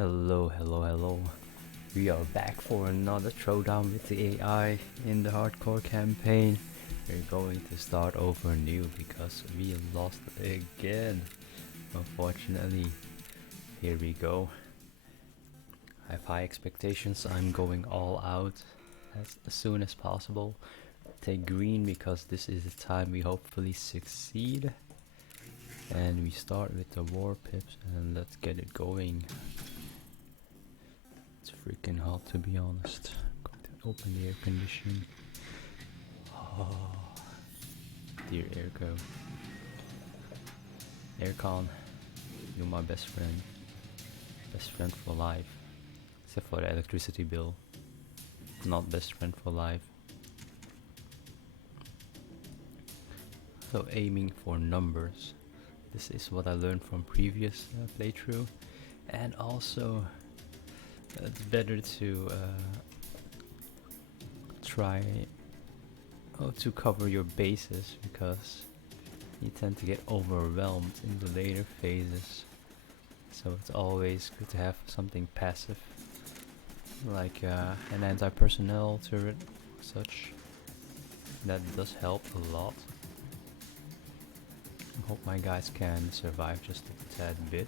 Hello. We are back for another throwdown with the AI in the hardcore campaign. We're going to start over new because we lost again. Unfortunately, here we go. I have high expectations. I'm going all out as soon as possible. Take green because this is the time we hopefully succeed. And we start with the Warpips and let's get it going. It's freaking hot, to be honest. I'm going to open the air conditioning. Oh, dear airco. Aircon, you're my best friend. Best friend for life. Except for the electricity bill. Not best friend for life. So aiming for numbers. This is what I learned from previous playthrough. And also it's better to try to cover your bases because you tend to get overwhelmed in the later phases. So it's always good to have something passive like an anti-personnel turret or such. That does help a lot. I hope my guys can survive just a tad bit,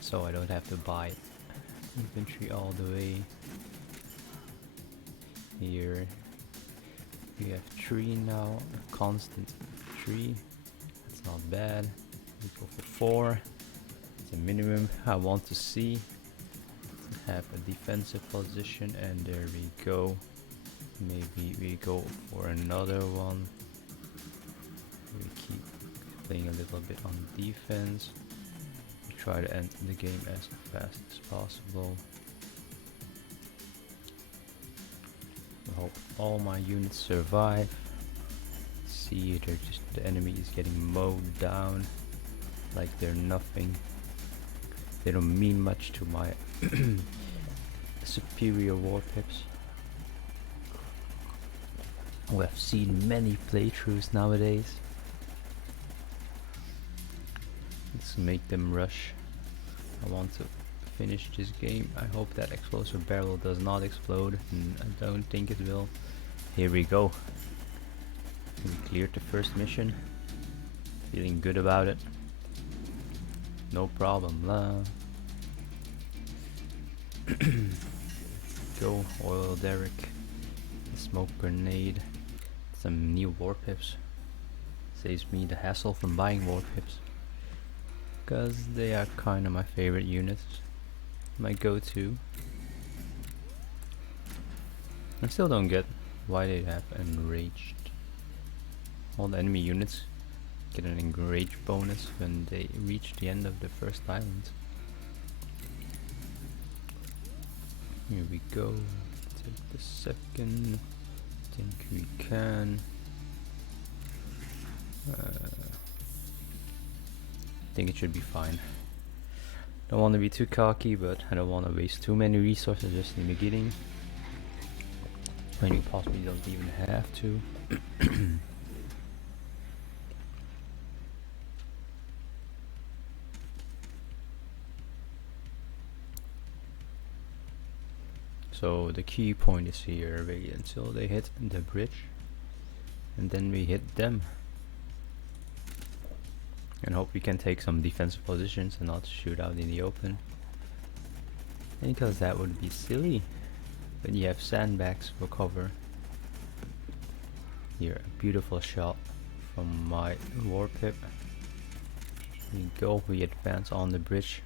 so I don't have to buy infantry all the way. Here we have 3 now, a constant 3. That's not bad. We go for 4. It's a minimum I want to see. Have a defensive position, and there we go. Maybe we go for another one. We keep playing a little bit on defense. We try to end the game as fast as possible. I hope all my units survive. See, the enemy is getting mowed down like they're nothing. They don't mean much to my superior Warpips. We have seen many playthroughs nowadays. Let's make them rush. I want to finish this game. I hope that explosive barrel does not explode, and I don't think it will. Here we go. We cleared the first mission. Feeling good about it. No problem. Go, oil derrick, smoke grenade, some new Warpips. Saves me the hassle from buying Warpips, because they are kind of my favorite units, my go-to. I still don't get why they have enraged. All the enemy units get an enrage bonus when they reach the end of the first island. Here we go. Take the second. Think we can. Think it should be fine. Don't want to be too cocky, but I don't want to waste too many resources just in the beginning when you possibly don't even have to. So the key point is here, wait until they hit the bridge, and then we hit them. And hope we can take some defensive positions and not shoot out in the open. Because that would be silly when you have sandbags for cover. Here, a beautiful shot from my Warpip. We go, we advance on the bridge.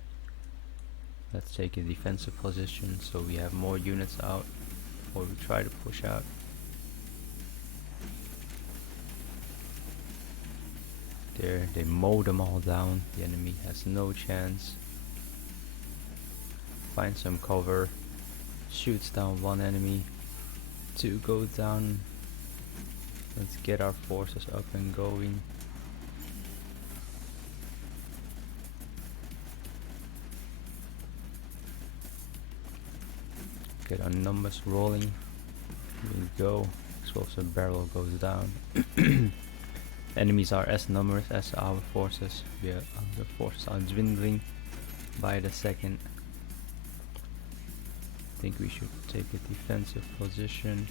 Let's take a defensive position so we have more units out before we try to push out. There, they mow them all down. The enemy has no chance. Find some cover. Shoots down one enemy. 2 go down. Let's get our forces up and going. Get our numbers rolling. Here we go. Explosive barrel goes down. Enemies are as numerous as our forces. The forces are dwindling. by the second. I think we should take a defensive position.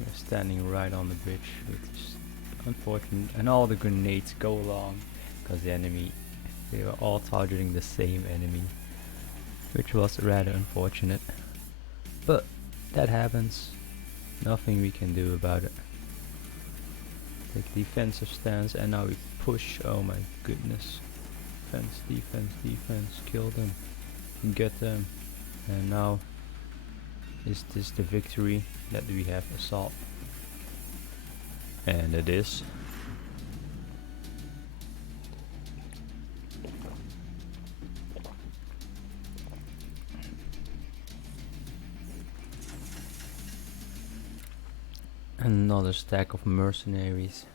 We're standing right on the bridge, which is unfortunate, and all the grenades go along because the enemy, they were all targeting the same enemy, which was rather unfortunate, but that happens. Nothing we can do about it. Take defensive stance, and now we push. Oh my goodness. Defense, defense, defense. Kill them. Get them. And now, is this the victory that we have assault? And it is. Another stack of mercenaries.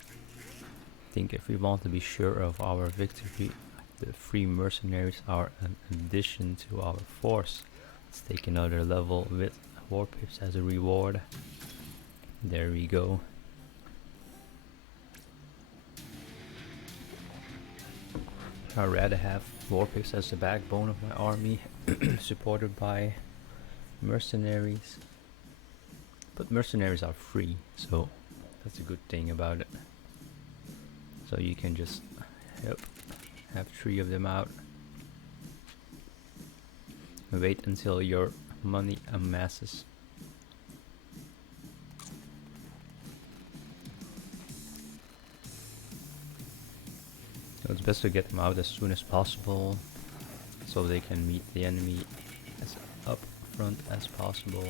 I think if we want to be sure of our victory, the 3 mercenaries are an addition to our force. Let's take another level with Warpips as a reward. There we go. I'd rather have Warpips as the backbone of my army, supported by mercenaries. But mercenaries are free, so that's a good thing about it. So you can just have 3 of them out. Wait until your money amasses. So it's best to get them out as soon as possible, so they can meet the enemy as up front as possible.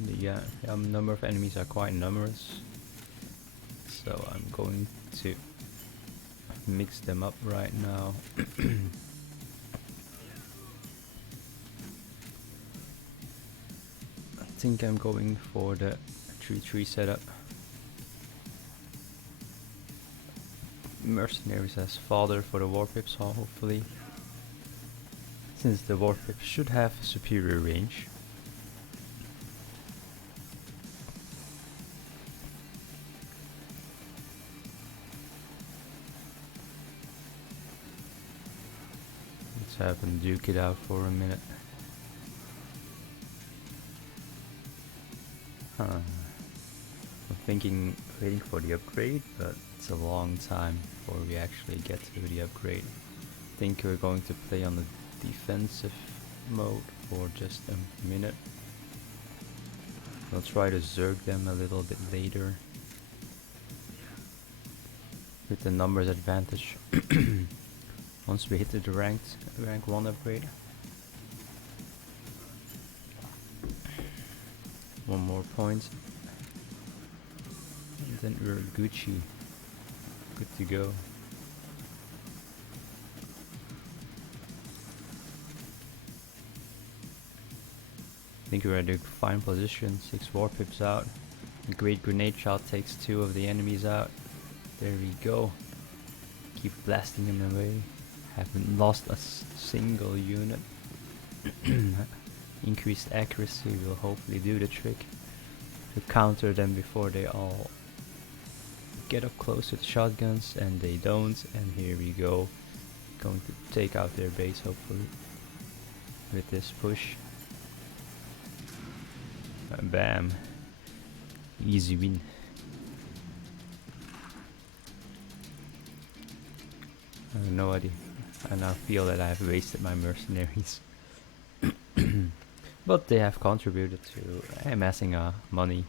The number of enemies are quite numerous, so I'm going to mix them up right now. I think I'm going for the 3-3 setup. Mercenaries as fodder for the Warpips, hopefully, since the Warpips should have superior range. Let's have them duke it out for a minute. I'm thinking waiting for the upgrade, but it's a long time before we actually get to the upgrade. I think we're going to play on the defensive mode for just a minute. We'll try to zerg them a little bit later with the numbers advantage. Once we hit the rank 1 upgrade. One more point. And then we're Gucci. Good to go. I think we're at a fine position. 6 Warpips out. A great grenade shot takes 2 of the enemies out. There we go. Keep blasting them away. Haven't lost a single unit. Increased accuracy will hopefully do the trick to counter them before they all get up close with shotguns, and they don't. And here we go, going to take out their base hopefully with this push. Bam, easy win. I have no idea. I now feel that I have wasted my mercenaries. But they have contributed to amassing money.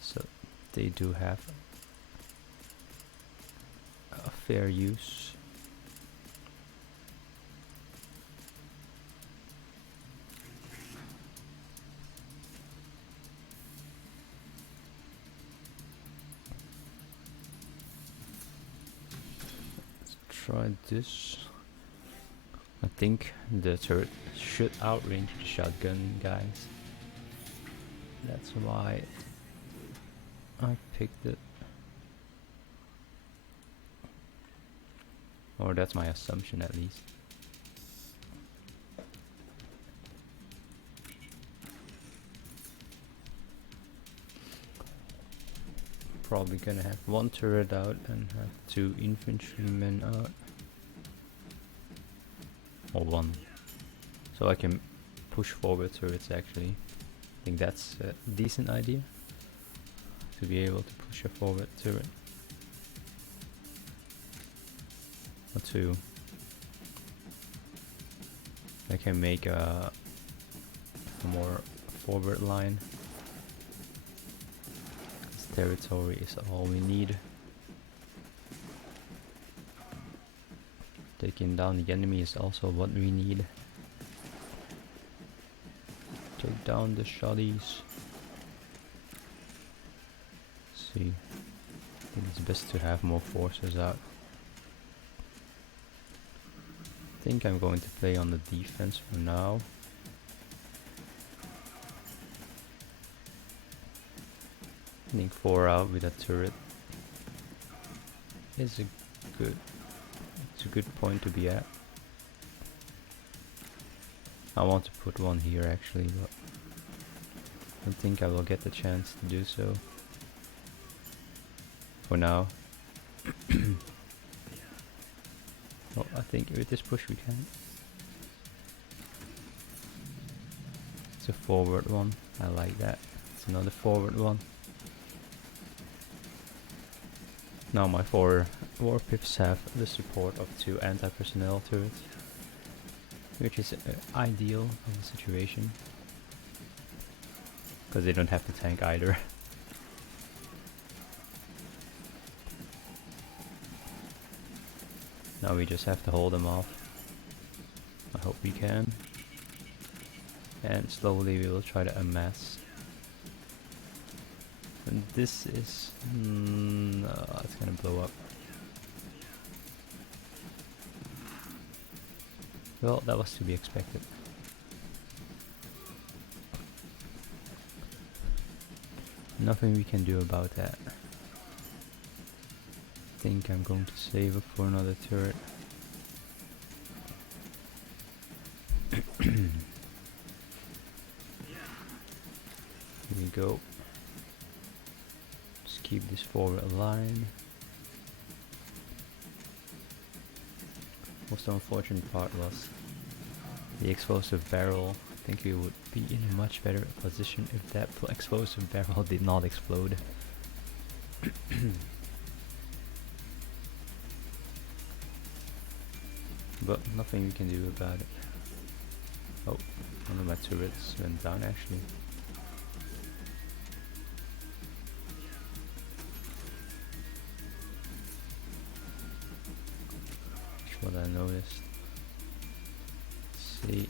So they do have a fair use. Try this. I think the turret should outrange the shotgun guys. That's why I picked it. Or that's my assumption at least. probably gonna have one turret out and have 2 infantrymen out. Or 1. So I can push forward turrets actually. I think that's a decent idea. To be able to push a forward turret. Or 2. I can make a more forward line. This territory is all we need. Taking down the enemy is also what we need. Take down the shotties. See, I think it's best to have more forces out. I think I'm going to play on the defense for now. I think 4 out with a turret is it's a good point to be at. I want to put one here actually, but I don't think I will get the chance to do so. For now. Oh, I think with this push we can. It's a forward one. I like that. It's another forward one. Now my 4 Warpips have the support of 2 anti-personnel turrets, which is ideal in the situation, because they don't have to tank either. Now we just have to hold them off. I hope we can. And slowly we will try to amass. And this is... it's gonna blow up. Well, that was to be expected. Nothing we can do about that. I think I'm going to save up for another turret. Here we go. Just keep this forward line. Most unfortunate part was the explosive barrel. I think we would be in a much better position if that explosive barrel did not explode. But nothing we can do about it. Oh, one of my turrets went down actually. That's what I noticed. Let's see.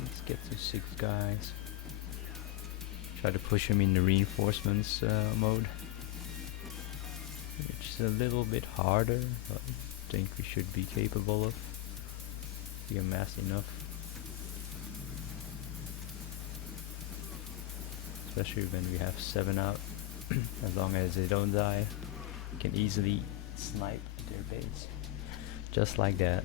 Let's get to 6 guys. Try to push him in the reinforcements mode. Which is a little bit harder, but I think we should be capable of. We amass enough. Especially when we have 7 out. As long as they don't die, we can easily snipe their base. Just like that.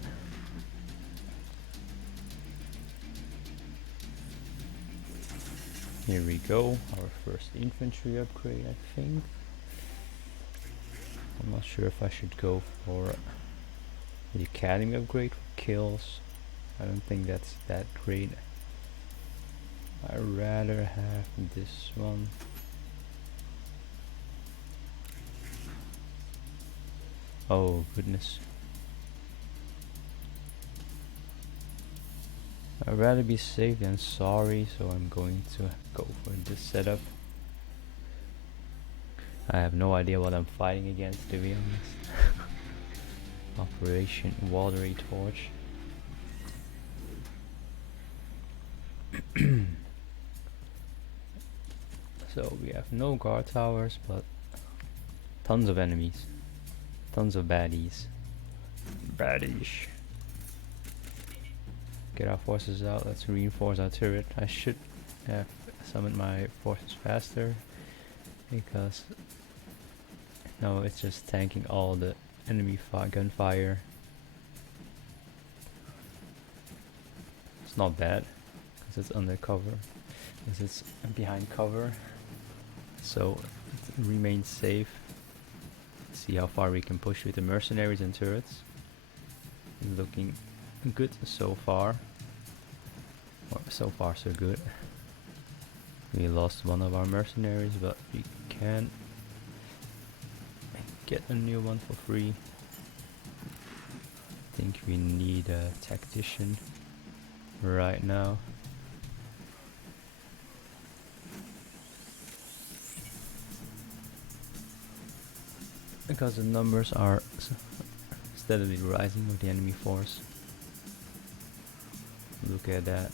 Here we go, our first infantry upgrade, I think. I'm not sure if I should go for the academy upgrade for kills. I don't think that's that great. I'd rather have this one. Oh goodness. I'd rather be safe than sorry, so I'm going to go for this setup. I have no idea what I'm fighting against, to be honest. Operation Watery Torch. So we have no guard towers, but tons of enemies. Tons of baddies. Baddies. Get our forces out, let's reinforce our turret. I should have summoned my forces faster, because no, it's just tanking all the enemy gunfire. It's not bad, because it's under cover, because it's behind cover. so remain safe. See how far we can push with the mercenaries and turrets. Looking good so far. Or so far so good. We lost one of our mercenaries, but we can get a new one for free. I think we need a tactician right now. Because the numbers are steadily rising of the enemy force. Look at that.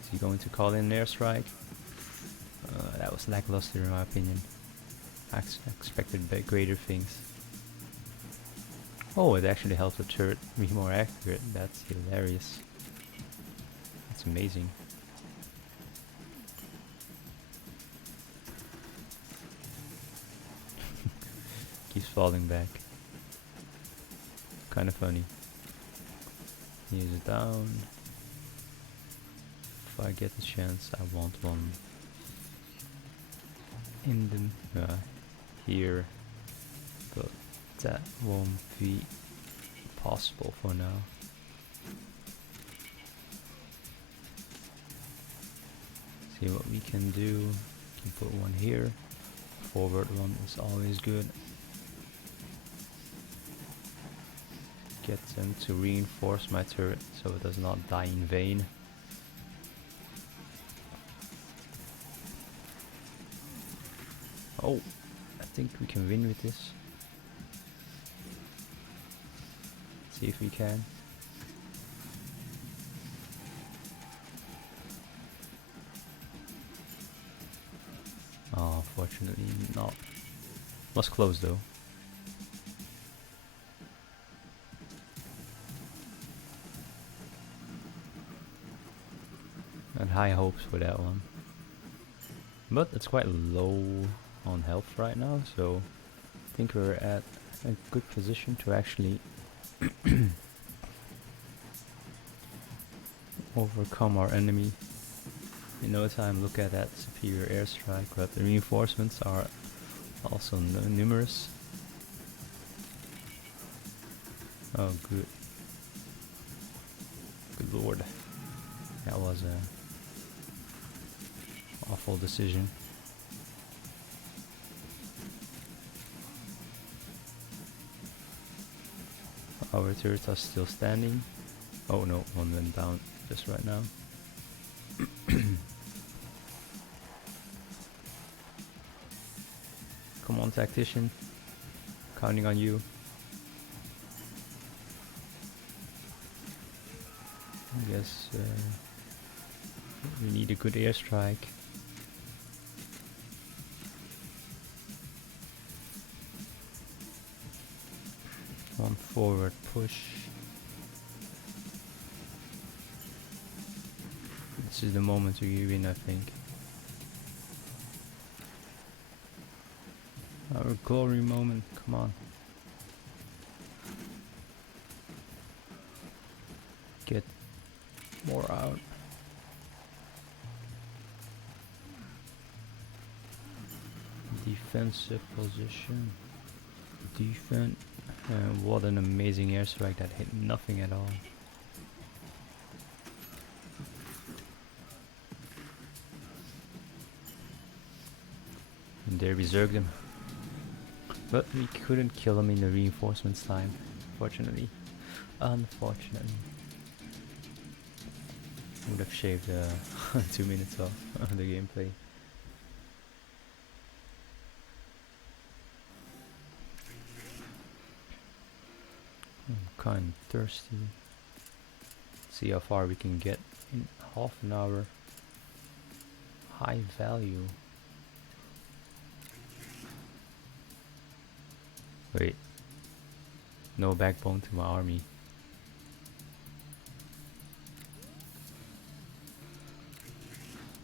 Is he going to call in an airstrike? That was lackluster in my opinion. I expected greater things. Oh, it actually helped the turret be more accurate. That's hilarious. That's amazing. Keeps falling back. Kind of funny. He's down. If I get the chance, I want one in the here, but that won't be possible for now. See what we can do. We can put one here. Forward one is always good. Get them to reinforce my turret so it does not die in vain. Oh, I think we can win with this. See if we can. Oh, fortunately not. Was close though. And high hopes for that one. But it's quite low on health right now, so I think we're at a good position to actually overcome our enemy in no time. Look at that superior airstrike, but the reinforcements are also numerous. Oh, good. Good lord. That was a awful decision. Our turrets are still standing. Oh no, one went down just right now. Come on, tactician. Counting on you. I guess we need a good airstrike. One forward push. This is the moment to win, I think. Our glory moment, come on. Get more out. Defensive position. Defend. What an amazing airstrike that hit nothing at all. And there we zerged him. But we couldn't kill him in the reinforcements time, fortunately. Unfortunately. Would have shaved 2 minutes off the gameplay. I'm kind of thirsty. See how far we can get in half an hour. High value. Wait. No backbone to my army.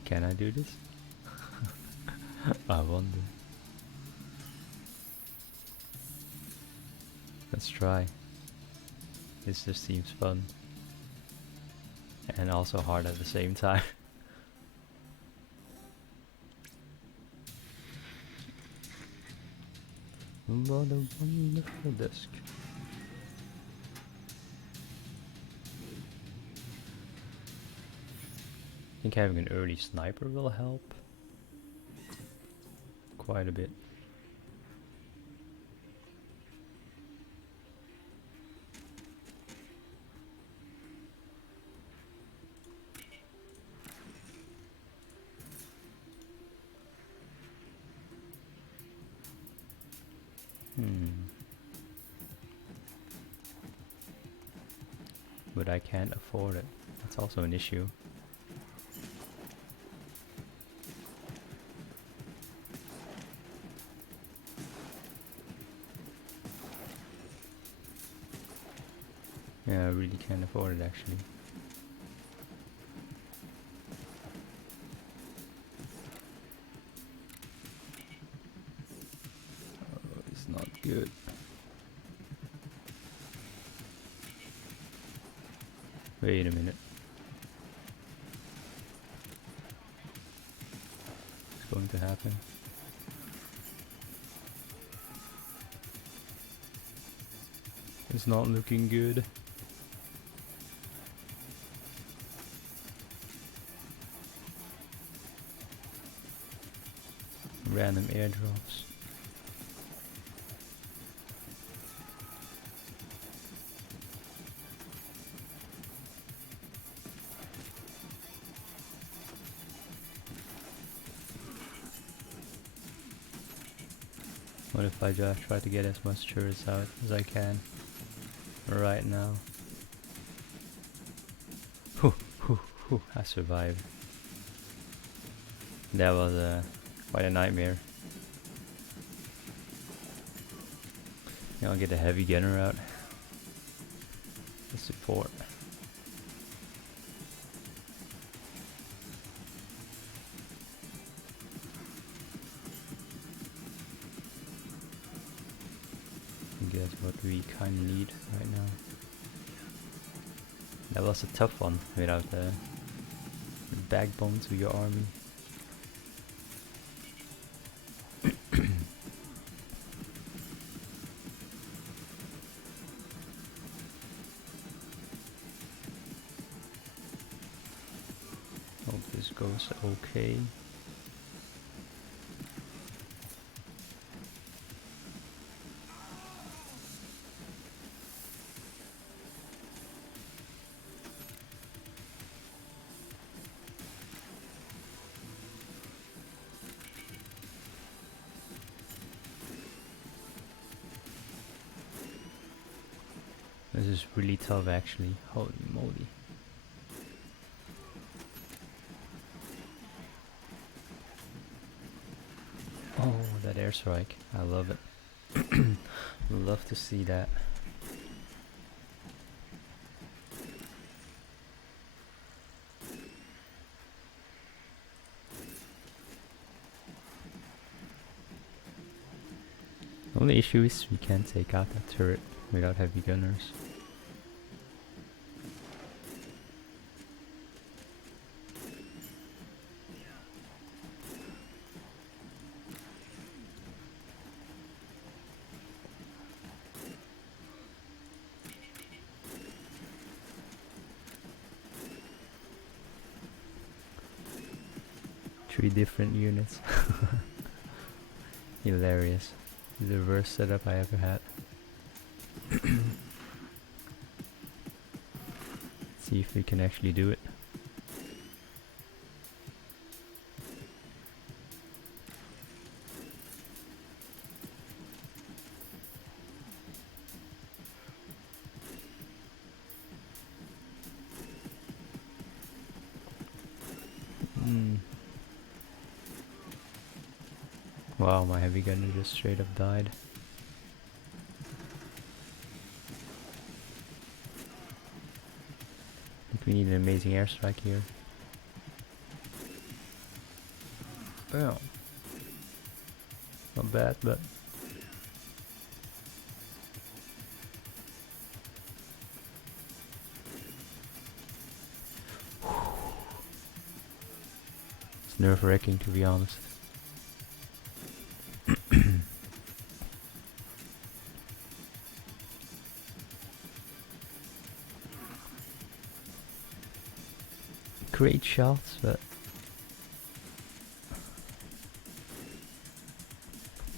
Can I do this? I wonder. Let's try. This just seems fun. And also hard at the same time. What a wonderful desk. I think having an early sniper will help quite a bit. But I can't afford it. That's also an issue. Yeah, I really can't afford it actually. Oh, it's not good. Wait a minute. What's going to happen? It's not looking good. Random airdrops. What if I just try to get as much turrets out as I can right now? Whew, I survived. That was quite a nightmare. Yeah, I'll get a heavy gunner out. The support. I guess what we kind of need right now. That was a tough one without the backbone to your army. Hope this goes okay. This is really tough actually, holy moly. Oh, that airstrike, I love it. Love to see that. The only issue is we can't take out that turret without heavy gunners. Three different units. Hilarious. The worst setup I ever had. See if we can actually do it. Wow, my heavy gunner just straight up died. I think we need an amazing airstrike here. Well, not bad, but it's nerve-wracking to be honest. great shots, but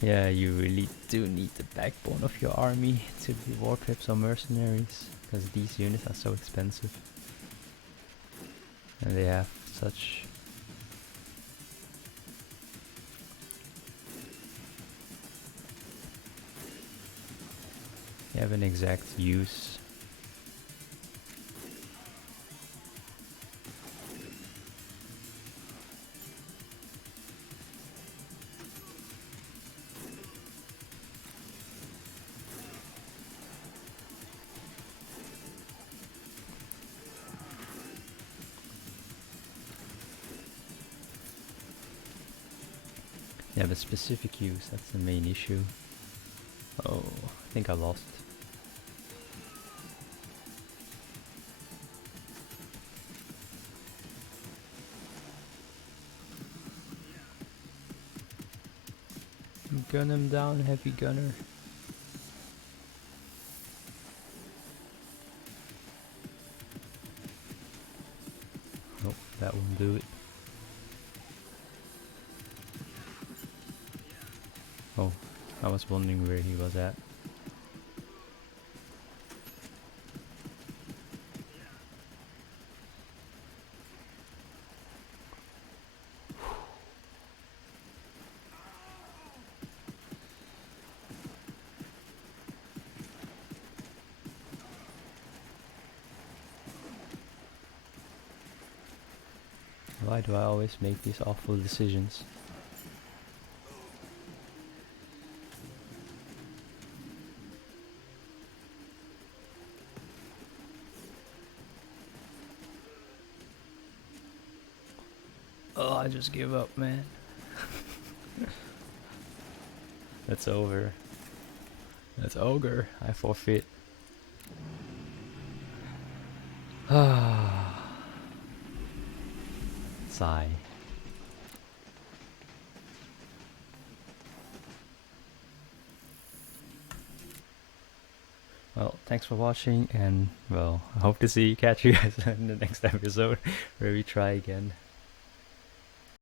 yeah, you really do need the backbone of your army to be Warpips or mercenaries, because these units are so expensive and they have such they have an exact use. Yeah, the specific use, that's the main issue. Oh, I think I lost. Gun him down, heavy gunner. Nope, that won't do it. Oh, I was wondering where he was at. Why do I always make these awful decisions? Oh, I just give up, man. That's over. That's ogre. I forfeit. Ah. Sigh. Well, thanks for watching, and well, I hope to catch you guys in the next episode where we try again.